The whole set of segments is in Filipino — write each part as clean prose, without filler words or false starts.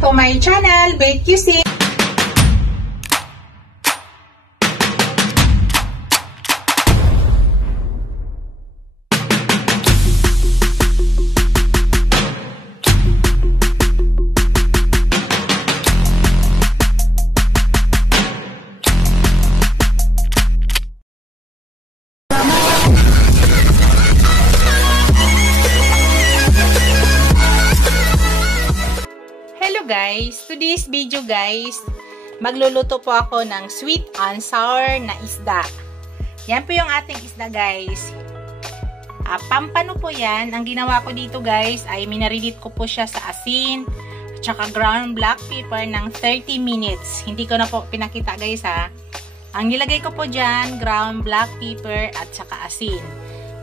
to my channel, Bake QC. Guys, today's video guys, magluluto po ako ng sweet and sour na isda. Yan po yung ating isda guys. Pampano po yan. Ang ginawa ko dito guys ay minarinate ko po siya sa asin at saka ground black pepper ng 30 minutes. Hindi ko na po pinakita guys ha. Ang nilagay ko po dyan, ground black pepper at saka asin.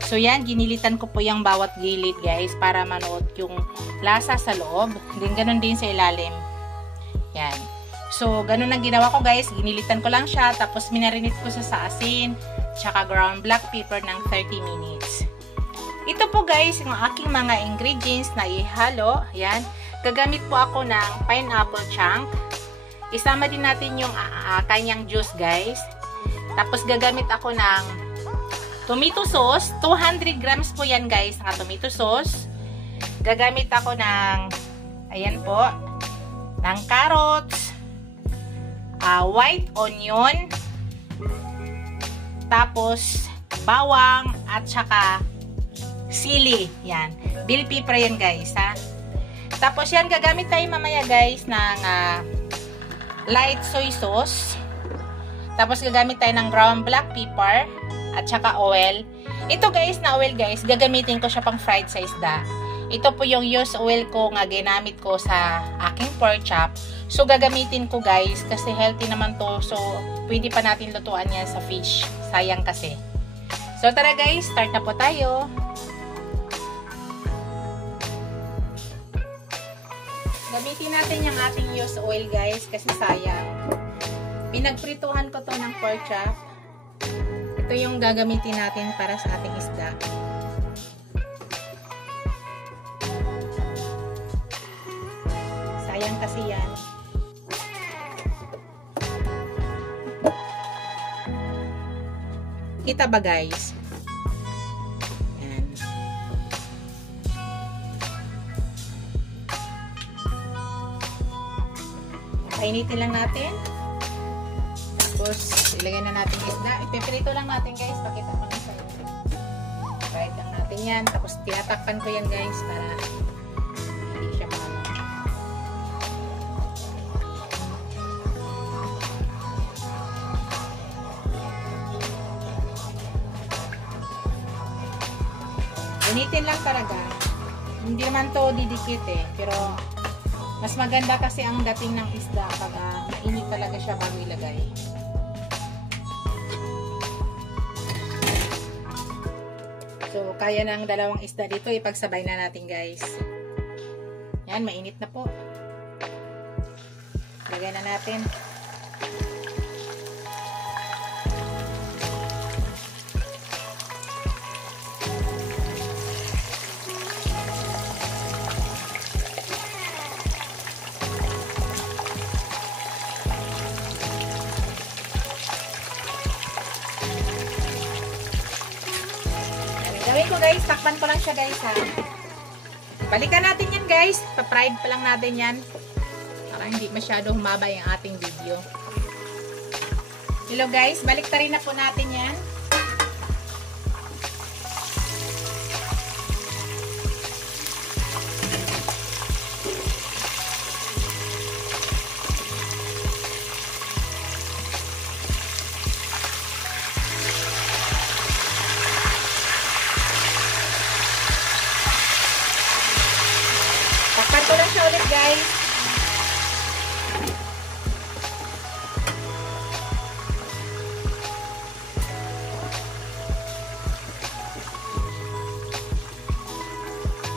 So yan, ginilitan ko po yung bawat gilid guys para manood yung lasa sa loob. Then ganun din sa ilalim. Yan. So ganun ang ginawa ko guys. Ginilitan ko lang siya. Tapos minarinate ko siya sa asin. Tsaka ground black pepper ng 30 minutes. Ito po guys yung aking mga ingredients na ihalo. Yan. Gagamit po ako ng pineapple chunk. Isama din natin yung kanyang juice guys. Tapos gagamit ako ng tomato sauce, 200 grams po yan guys, ng tomato sauce. Gagamit ako ng, ayan po, ng carrots, white onion, tapos bawang, at saka sili. Yan, bell pepper yan guys, ha. Tapos yan, gagamit tayo mamaya guys ng light soy sauce. Tapos gagamit tayo ng ground black pepper at saka oil. Ito guys na oil guys, gagamitin ko siya pang fried sa isda. Ito po yung used oil ko nga ginamit ko sa aking pork chop. So gagamitin ko guys kasi healthy naman to. So pwede pa natin lutuan yan sa fish. Sayang kasi. So tara guys, start na po tayo. Gamitin natin yung ating used oil guys kasi sayang. Pinagprituhan ko to ng pork chop. Ito yung gagamitin natin para sa ating isda. Sayang kasi yan. Kita ba guys? Yan. Painitin lang natin. Tapos, ilagay na natin isda. Ipiprito lang natin guys. Pakita ko lang sa inyo. Fried lang natin yan. Tapos, tinatakpan ko yan guys para hindi siya maano. Initin lang talaga. Hindi naman to didikit eh. Pero, mas maganda kasi ang dating ng isda pag mainit talaga siya bago ilagay. So, kaya ng dalawang isda dito, ipagsabay na natin guys. Yan, mainit na po. Lagay na natin. Gawin ko guys, takpan ko lang siya guys ha. Balikan natin yan guys. Pa-fried pa lang natin yan. Para hindi masyado humaba yung ating video. Hello guys, balik ta rin na po natin yan. Takpan ko lang siya ulit guys.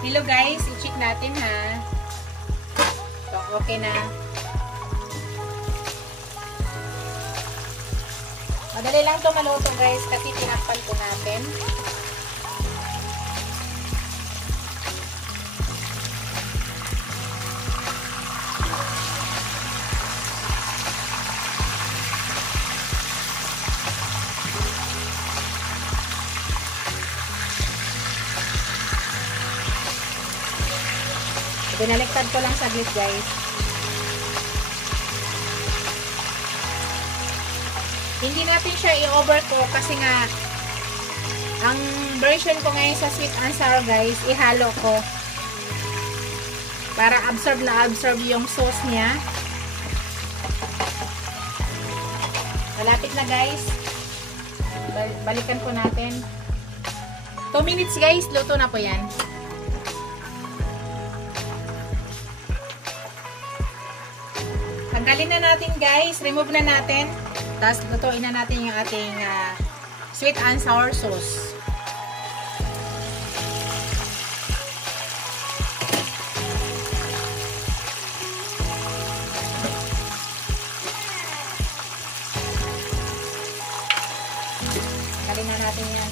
Hello guys, i-check natin ha. So, okay na. Madali lang ito maluto guys kasi tinakpan ko natin. Binaliktad ko lang saglit guys. Hindi natin siya i-overcook kasi nga ang version ko ngayon sa sweet and sour guys, ihalo ko para absorb na absorb yung sauce niya. Malapit na guys. Balikan po natin. 2 minutes guys, luto na po yan. Tanggalin na natin guys, remove na natin. Tapos lutuin na natin yung ating sweet and sour sauce. Tanggalin na natin yan.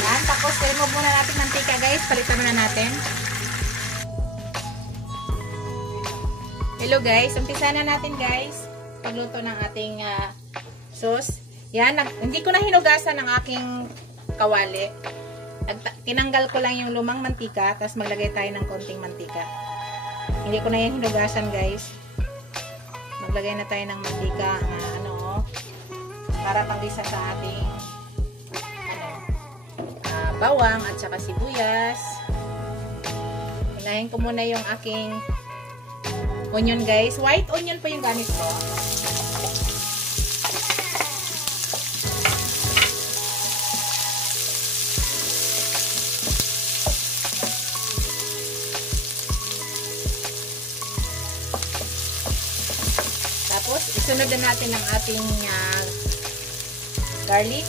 Yan, tapos remove muna natin mantika guys, palitan muna natin. Hello guys, umpisa na natin guys pagluto ng ating sauce. Yan, hindi ko na hinugasan ng aking kawali. Tinanggal ko lang yung lumang mantika, tapos maglagay tayo ng konting mantika. Hindi ko na yan hinugasan guys. Maglagay na tayo ng mantika para panggisa sa ating bawang at saka sibuyas. Hinahin ko muna yung aking onion guys. White onion po yung gamit ko. Tapos isunod na natin ang ating garlic.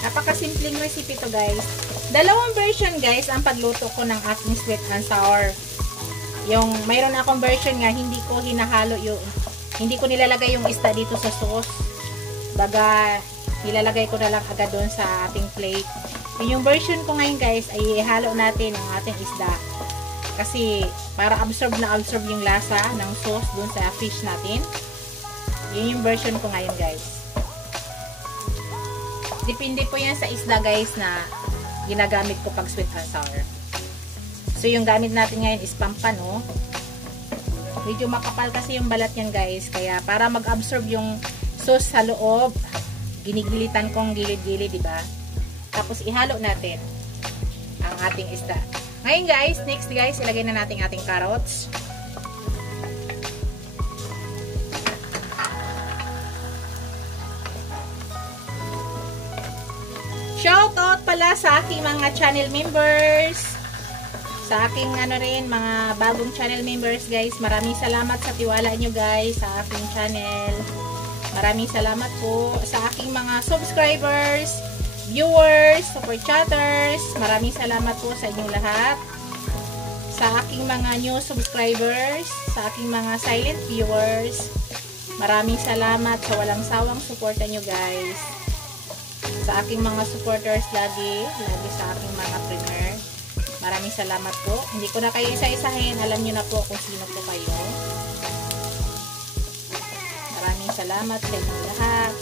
Napakasimpleng recipe to guys. Dalawang version guys ang pagluto ko ng aking sweet and sour. Yung mayroon akong version nga hindi ko hinahalo hindi ko nilalagay yung isda dito sa sauce. Baga nilalagay ko na lang agad doon sa ating plate. Yung version ko ngayon guys ay ihalo natin ang ating isda. Kasi para absorb na absorb yung lasa ng sauce doon sa fish natin. Yun yung version ko ngayon guys. Depende po yan sa isda guys na ginagamit ko pag sweet and sour. So yung gamit natin ngayon is pampano. Medyo makapal kasi yung balat yan guys. Kaya para mag-absorb yung sauce sa loob, ginigilitan kong gilid-gilid, diba? Tapos ihalo natin ang ating isda. Ngayon guys, next guys, ilagay na natin ating carrots. Shoutout pala sa aking mga channel members. Sa aking mga bagong channel members guys. Maraming salamat sa tiwala nyo guys sa aking channel. Maraming salamat po sa aking mga subscribers, viewers, super chatters. Maraming salamat po sa inyong lahat. Sa aking mga new subscribers, sa aking mga silent viewers. Maraming salamat sa walang sawang suporta nyo guys. Sa aking mga supporters lagi sa aking mga premier. Maraming salamat po. Hindi ko na kayo isa-isahin. Alam nyo na po kung sino po kayo. Maraming salamat sa inyong lahat.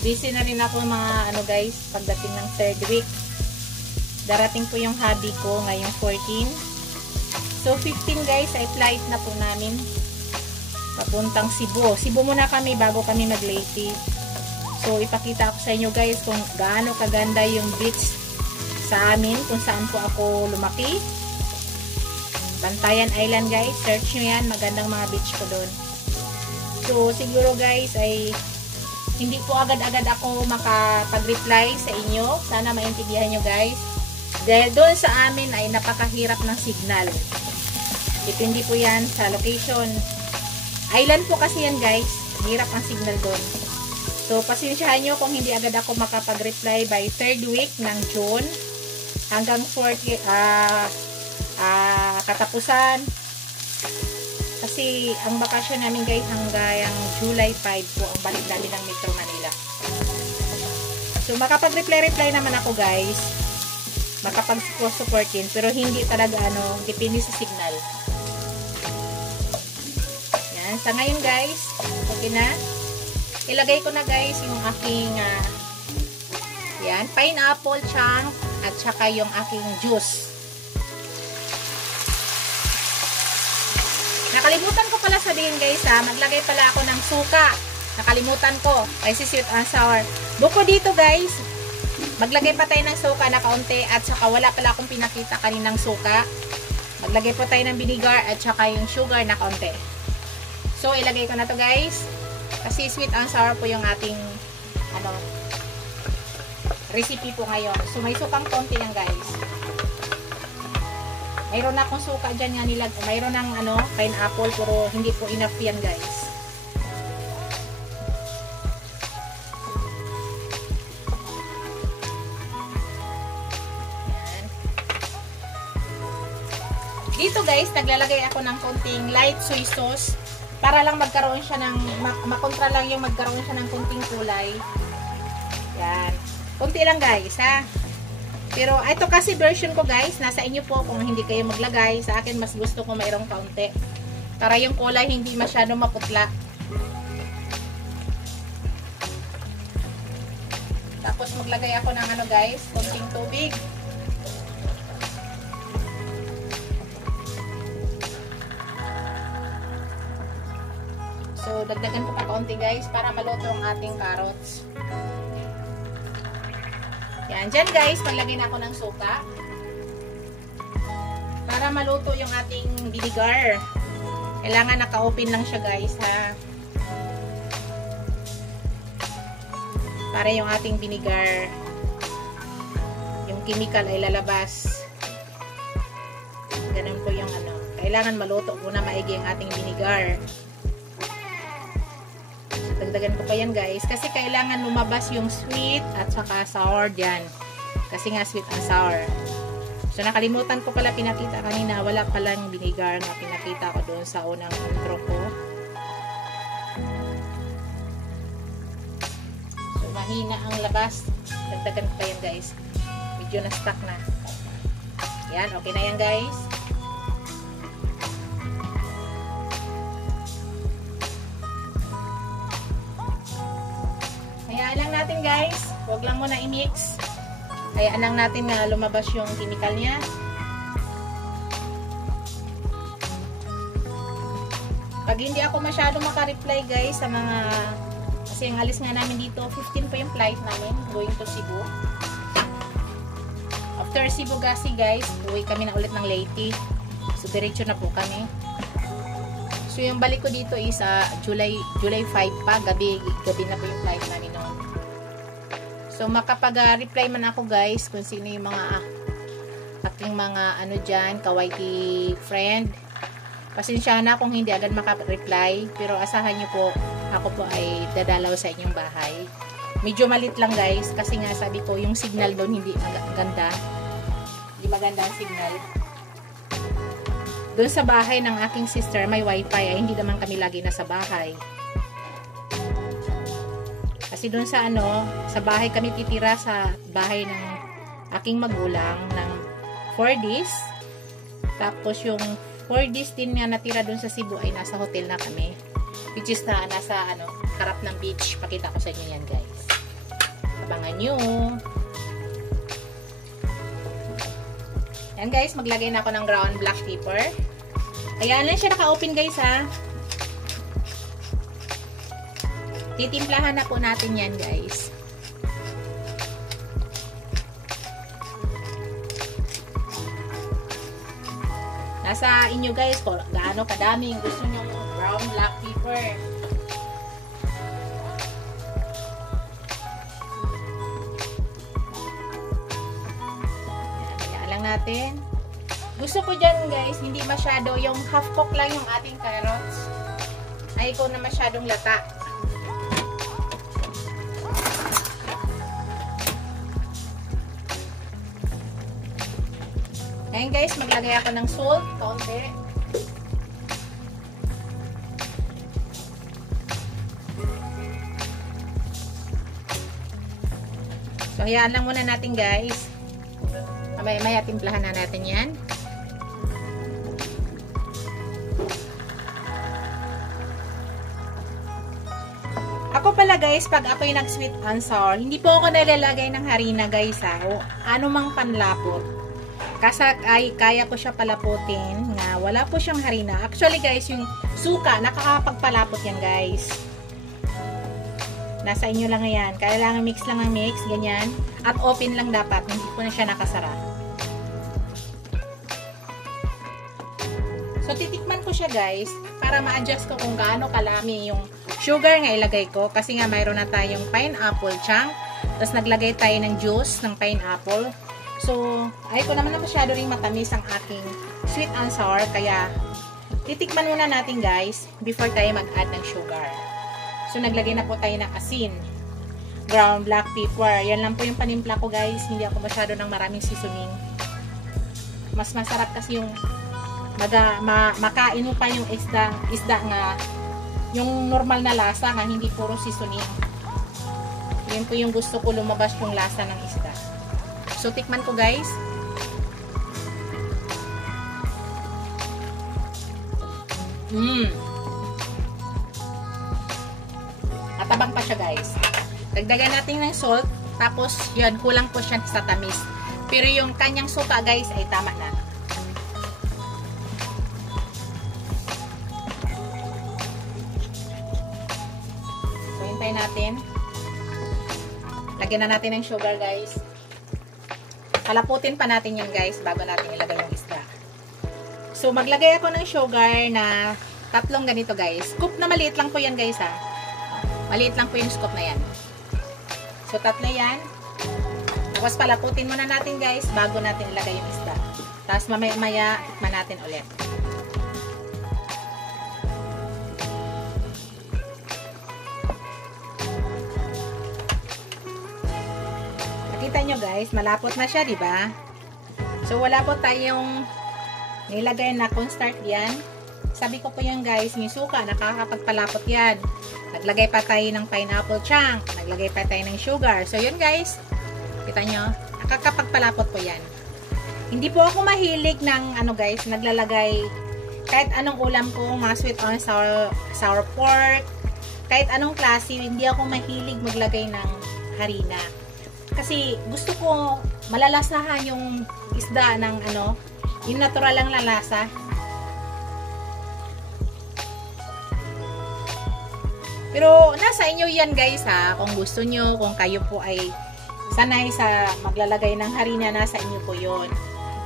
Busy na rin ako mga guys, pagdating ng 3rd week. Darating po yung hubby ko ngayong 14. So 15 guys, ay flight na po namin. Papuntang Cebu. Cebu muna kami bago kami mag-Leyte. So, ipakita ko sa inyo guys kung gaano kaganda yung beach sa amin, kung saan po ako lumaki. Bantayan Island guys. Search nyo yan. Magandang mga beach po doon. So, siguro guys ay hindi po agad-agad ako makapag-reply sa inyo. Sana maintindihan nyo guys. Dahil doon sa amin ay napakahirap ng signal. Depende po yan sa location. Island po kasi yan guys. Hirap ang signal doon. So, pasensyahan nyo kung hindi agad ako makapag-reply by 3rd week ng June hanggang 4th katapusan. Kasi ang bakasyon namin guys hanggang July 5 po ang balik namin ng Metro Manila. So, makapag-reply naman ako guys. Makapag-supportin. Pero hindi talaga depende sa signal. Yan. Sa ngayon guys, okay na. Ilagay ko na guys yung aking yan, pineapple chunk at saka yung aking juice. Nakalimutan ko pala sabihin guys maglagay pala ako ng suka. Nakalimutan ko. Kasi sweet and sour. Buko dito guys, maglagay pa tayo ng suka na kaunti at saka wala pala akong pinakita kaninang suka. Maglagay pa tayo ng vinegar at saka yung sugar na kaunti. So, ilagay ko na to guys. Kasi sweet and sour po yung ating recipe po ngayon. So, may sukang konti yan guys. Mayroon na akong suka dyan nga nilag. Mayroon ng pineapple pero hindi po enough yan guys. Yan. Dito guys, naglalagay ako ng konting light soy sauce. Para lang magkaroon siya ng, makontra lang yung magkaroon siya ng kunting kulay. Yan. Kunti lang guys, ha. Pero ito kasi version ko guys, nasa inyo po kung hindi kayo maglagay. Sa akin mas gusto ko mayroong kaunti. Para yung kulay hindi masyado maputla. Tapos maglagay ako ng guys, kunting tubig. So, dagdagan ko pa kaunti guys para maluto ang ating carrots. Yan. Dyan guys, maglagay na ako ng suka. Para maluto yung ating vinegar. Kailangan naka-open lang siya guys ha. Para yung ating vinegar, yung chemical ay lalabas. Ganun po yung Kailangan maluto muna maigi ang ating vinegar. Dagdagan ko pa yan guys kasi kailangan lumabas yung sweet at saka sour dyan kasi nga sweet and sour. So nakalimutan ko pala pinakita kanina, wala palang vinegar na pinakita ko doon sa unang intro ko. So mahina ang labas, dagdagan ko pa yan guys, medyo na stuck na yan. Okay na yan guys. Hayaan lang natin guys. Huwag lang muna i-mix. Hayaan lang natin na lumabas yung chemical niya. Pag hindi ako masyado makareply guys sa mga, kasi ang alis nga namin dito 15 po yung flight namin going to Cebu. After Cebu Gasi guys, uwi kami na ulit ng Leyte. So diretso na po kami. So yung balik ko dito is July 5 pa, gabi na po yung flight namin noon. So makapag-reply man ako guys kung sino yung mga aking mga dyan, kawaiti friend. Pasensyahan na kung hindi agad makapag-reply, pero asahan nyo po, ako po ay dadalaw sa inyong bahay. Medyo malit lang guys, kasi nga sabi ko yung signal doon hindi maganda. Hindi maganda ang signal. Doon sa bahay ng aking sister may wifi, ay hindi naman kami lagi nasa bahay. Kasi doon sa sa bahay kami titira, sa bahay ng aking magulang ng 4 days. Tapos yung 4 days din nga natira doon sa Cebu ay nasa hotel na kami. Which is nasa harap ng beach. Pakita ko sa inyo yan guys. Abangan nyo. Yan guys, maglagay na ako ng ground black pepper. Ayan lang siya naka-open guys ha. Titimplahan na po natin yan guys. Nasa inyo guys kung gaano kadami yung gusto nyo brown black pepper. natin. Gusto ko dyan guys, hindi masyado yung half cook lang yung ating carrots. Ay ko na masyadong lata. Ngayon guys, maglagay ako ng salt, kaunti. So, hayaan lang muna natin guys. Maya timplahan na natin yan. Ako pala guys, pag ako'y nag-sweet and sour, hindi po ako nalalagay ng harina guys o anumang panlapot. Kasi kaya ko siya palaputin na wala po siyang harina. Actually guys, yung suka, nakakapagpalapot yan guys. Nasa inyo lang yan. Kailangan mix lang ng mix, ganyan. At open lang dapat, hindi po na siya nakasara. So, titikman ko siya guys, para ma-adjust ko kung gaano kalami yung sugar nga ilagay ko. Kasi nga, mayroon na tayong pineapple chunk. Tapos, naglagay tayo ng juice ng pineapple. So, ay ko naman na masyado rin matamis ang aking sweet and sour. Kaya, titikman muna natin guys, before tayo mag-add ng sugar. So, naglagay na po tayo ng asin. Ground black pepper. Yan lang po yung panimpla ko guys. Hindi ako masyado ng maraming seasoning. Mas masarap kasi yung makain mo pa yung isda nga yung normal na lasa nga, hindi puro seasoning. Yan po yung gusto ko, lumabas yung lasa ng isda. So, tikman ko guys. Matabang pa siya guys. Dagdagan natin ng salt. Tapos, yun, kulang po siya sa tamis. Pero yung kanyang suka guys, ay tama na. So, hintayin natin. Lagyan na natin ng sugar guys. Palaputin pa natin yan guys, bago natin ilagay yung isda. So, maglagay ako ng sugar na 3 ganito guys. Scoop na maliit lang po yan guys ha. Maliit lang po yung scoop na yan. So, 3 yan. Tapos palaputin muna natin guys, bago natin ilagay yung isda. Tapos mamaya tikman natin ulit. Nakita nyo guys, malapot na siya, di ba? So, wala po tayong nilagay na cornstarch yan. Sabi ko po yan guys, yung suka, nakakapagpalapot yan. Naglagay pa tayo ng pineapple chunk. Naglagay pa tayo ng sugar. So, yun guys. Kita nyo? Nakakapagpalapot po yan. Hindi po ako mahilig ng, ano guys, naglalagay kahit anong ulam ko, mga sweet and sour pork, kahit anong klase, hindi ako mahilig maglagay ng harina. Kasi gusto ko malalasahan yung isda ng ano, yung natural lang lalasa. Pero nasa inyo yan guys ha, kung gusto nyo, kung kayo po ay sanay sa maglalagay ng harina, nasa inyo po yun.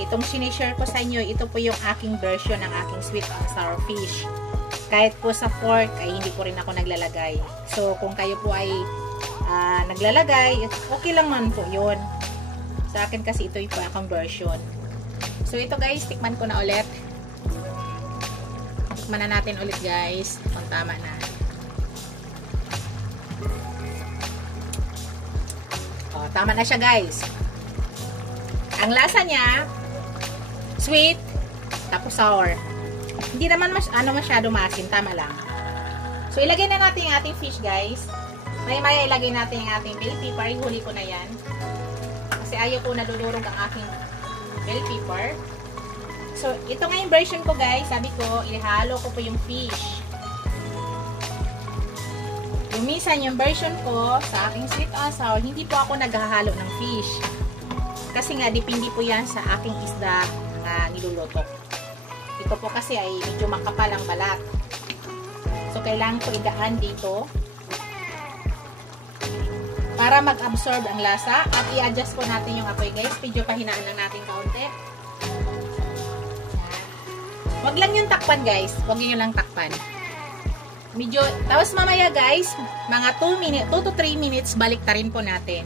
Itong sinishare ko sa inyo, ito po yung aking version ng aking sweet and sour fish. Kahit po sa pork ay hindi po rin ako naglalagay. So kung kayo po ay naglalagay, okay lang man po yun. Sa akin kasi ito yung akong version. So ito guys, tikman ko na ulit. Tikman na natin ulit guys, kung tama na. O, tama na siya guys. Ang lasa niya, sweet, tapos sour. Hindi naman masyado maasim, tama lang. So ilagay na natin yung ating fish guys. Maya ilagay natin yung ating bell pepper. Ihuli ko na yan. Kasi ayaw ko nadudurog ang aking bell pepper. So, ito nga yung version ko guys. Sabi ko, ihalo ko po yung fish. Yung minsan, yung version ko sa aking sweet and sour, hindi po ako naghahalo ng fish. Kasi nga, depende po yan sa aking isda na niluluto. Ito po kasi ay medyo makapal ang balat. So, kailangan ko idaan dito para mag-absorb ang lasa at i-adjust po natin yung apoy guys. Medyo pahinaan lang natin kaunti. Wag lang yung takpan guys. Wag yun lang takpan. Medyo, tapos mamaya guys, mga 2 to 3 minutes, balik ta rin po natin.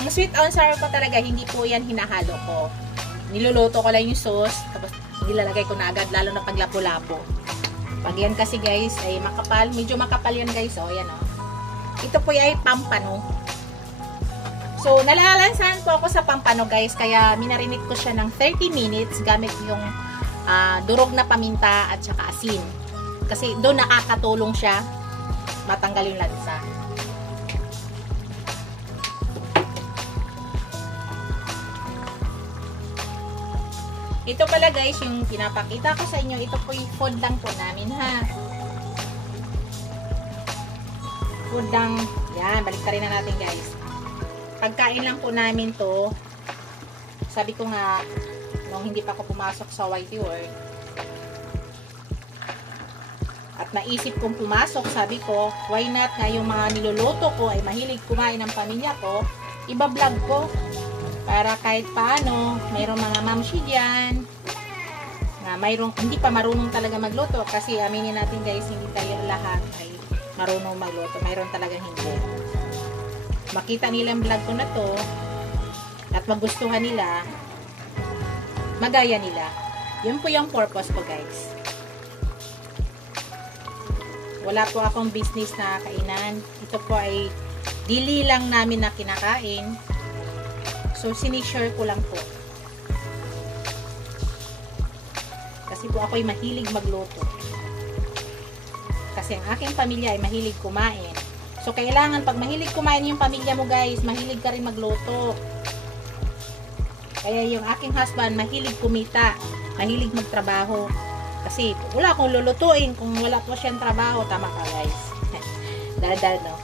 Ang sweet and sour ko talaga, hindi po yan hinahalo ko. Niluluto ko lang yung sauce, tapos nilalagay ko na agad, lalo na pag lapo-lapo. Pag yan kasi guys, ay makapal, medyo makapal yan guys, o yan o. Ito po ay pampano. So, nalalansahan po ako sa pampano guys, kaya minarinate ko siya ng 30 minutes gamit yung durog na paminta at saka asin. Kasi doon nakakatulong siya matanggal yung lansa. Ito pala guys, yung pinapakita ko sa inyo, ito po yung food lang po namin ha. Food lang, yan, baliktarin na natin guys. Pagkain lang po namin to, sabi ko nga, nung hindi pa ako pumasok sa Whitey World, at naisip kong pumasok, sabi ko, why not nga yung mga niluluto ko ay mahilig kumain ng pamilya ko, iba-vlog ko. Para kahit paano, mayroong mga mamshi dyan, na mayroong, hindi pa marunong talaga magluto. Kasi aminin natin guys, hindi tayo lahat ay marunong magluto. Mayroon talaga hindi. Makita nila ang vlog ko na to, at magustuhan nila, magaya nila. Yun po yung purpose ko guys. Wala po akong business na kainan. Ito po ay dili lang namin na kinakain. So, sinishare ko lang po. Kasi po ako'y mahilig magluto. Kasi ang aking pamilya ay mahilig kumain. So, kailangan pag mahilig kumain yung pamilya mo guys, mahilig ka rin magluto. Kaya yung aking husband, mahilig kumita. Mahilig magtrabaho. Kasi wala akong lulutuin kung wala po siyang trabaho. Tama ka guys. Dal-dal no?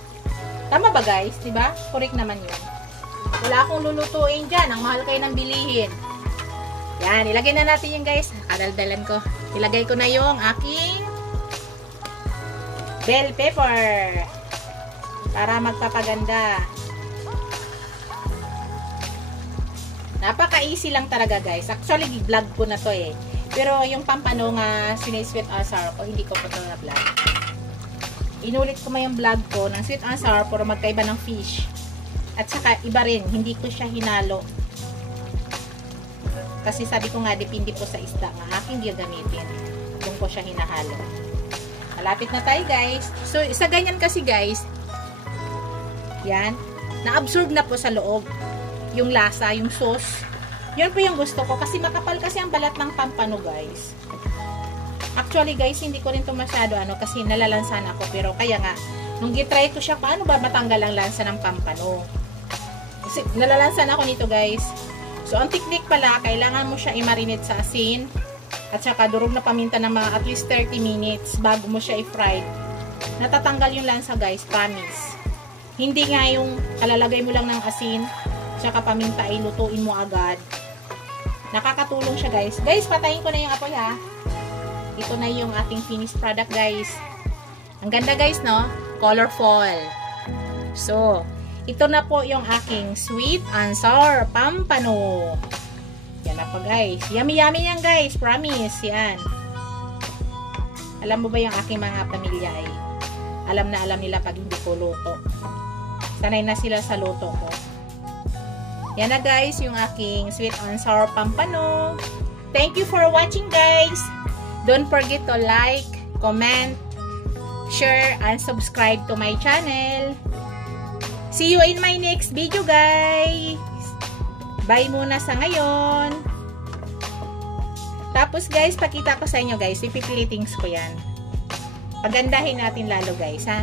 Tama ba guys? Diba? Correct naman yun. Wala akong lulutuin dyan. Ang mahal kayo ng bilihin. Yan. Ilagay na natin yung guys. Kadaldalan ko. Ilagay ko na yung aking bell pepper. Para magpapaganda. Napaka-easy lang talaga guys. Actually, vlog ko na to eh. Pero yung pampano nga sweet and sour ko, hindi ko po ito na vlog. Inulit ko yung vlog ko ng sweet and sour para magkaiba ng fish. At saka iba rin, hindi ko siya hinalo. Kasi sabi ko nga, depende po sa isda nga aking gagamitin. Doon ko siya hinahalo. Malapit na tayo guys. So, sa ganyan kasi guys, yan, na-absorb na po sa loob. Yung lasa, yung sauce. Yun po yung gusto ko. Kasi makapal kasi ang balat ng pampano guys. Actually guys, hindi ko rin ito masyado kasi nalalansan ako. Pero kaya nga, nung gitry ko siya, paano ba matanggal ang lansa ng pampano? Kasi nalalansan ako nito guys. So, ang technique pala, kailangan mo siya i-marinate sa asin. At saka durog na paminta ng mga at least 30 minutes bago mo siya i-fry. Natatanggal yung lansa guys, promise. Hindi nga yung kalalagay mo lang ng asin, tsaka paminta ay lutuin mo agad. Nakakatulong siya guys. Guys, patayin ko na yung apoy ha. Ito na yung ating finished product guys. Ang ganda guys no? Colorful. So, ito na po yung aking sweet and sour pampano. Yan na po guys. Yummy yummy yan guys. Promise. Yan. Alam mo ba yung aking mga pamilya ay alam na alam nila pag hindi ko luto. Sanay na sila sa luto ko. Yan na guys yung aking sweet and sour pampano. Thank you for watching guys. Don't forget to like, comment, share, and subscribe to my channel. See you in my next video guys. Bye muna sa ngayon. Tapos guys, pakita ko sa inyo guys, ipipilitings ko yan. Pagandahin natin lalo guys ha.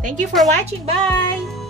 Thank you for watching. Bye!